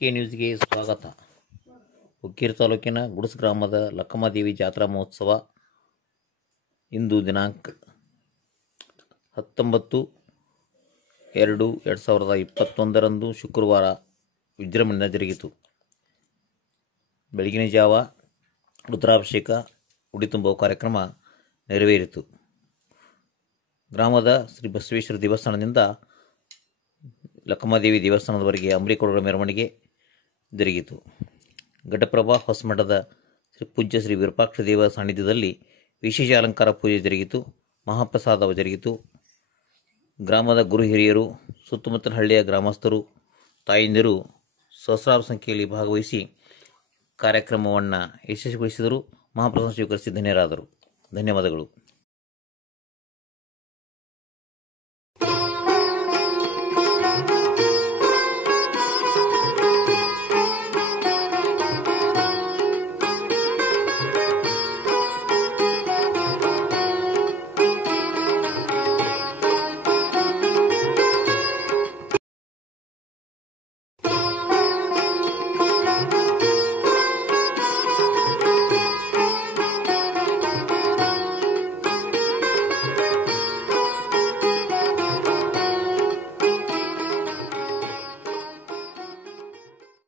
K ನ್ಯೂಸ್ಗೆ ಸ್ವಾಗತ. ಹುಕ್ಕೇರಿ ತಾಲೂಕಿನ ಗುಡಸ್ ಗ್ರಾಮದ ಲಕ್ಕಮ್ಮದೇವಿ ಜಾತ್ರಾ ಮಹೋತ್ಸವ ಇಂದು ದಿನಾಂಕ 19/2/2021 ಶುಕ್ರವಾರ ವಿಜೃಂಭಣೆಯಿಂದ ಜರುಗಿತು. ಬೆಳಗಿನ ಜಾವ ರುದ್ರಾಭಿಷೇಕ, ಉಡಿ ತುಂಬುವ ಕಾರ್ಯಕ್ರಮ ನೆರವೇರಿತು. ಗ್ರಾಮದ ಶ್ರೀ ಬಸವೇಶ್ವರ ದೇವಸ್ಥಾನದಿಂದ ಲಕ್ಕಮ್ಮದೇವಿ ದೇವಸ್ಥಾನದವರೆಗೆ ಅಂಬ್ಲಿಕೊಡಗಳ ಮೆರವಣಿಗೆ ಜರುಗಿತು. ಘಟಪ್ರಭಾ ಹೊಸಮಠದ ಪೂಜ್ಯ ಶ್ರೀ ವಿರೂಪಾಕ್ಷ ದೇವರ ಸಾನ್ನಿಧ್ಯದಲ್ಲಿ ವಿಶೇಷ ಅಲಂಕಾರ ಪೂಜೆ ಜರುಗಿತು. ಮಹಾಪ್ರಸಾದ ಜರುಗಿತು. ಗ್ರಾಮದ ಗುರು ಹಿರಿಯರು, ಸುತ್ತಮುತ್ತಲ ಹಳ್ಳಿಯ ಗ್ರಾಮಸ್ಥರು, ತಾಯಂದಿರು ಸಹಸ್ರಾರು ಸಂಖ್ಯೆಯಲ್ಲಿ ಭಾಗವಹಿಸಿ ಕಾರ್ಯಕ್ರಮವನ್ನು ಯಶಸ್ವಿಗೊಳಿಸಿದರು. ಮಹಾಪ್ರಸಾದ ಸ್ವೀಕರಿಸಿ ಧನ್ಯರಾದರು. ಧನ್ಯವಾದಗಳು.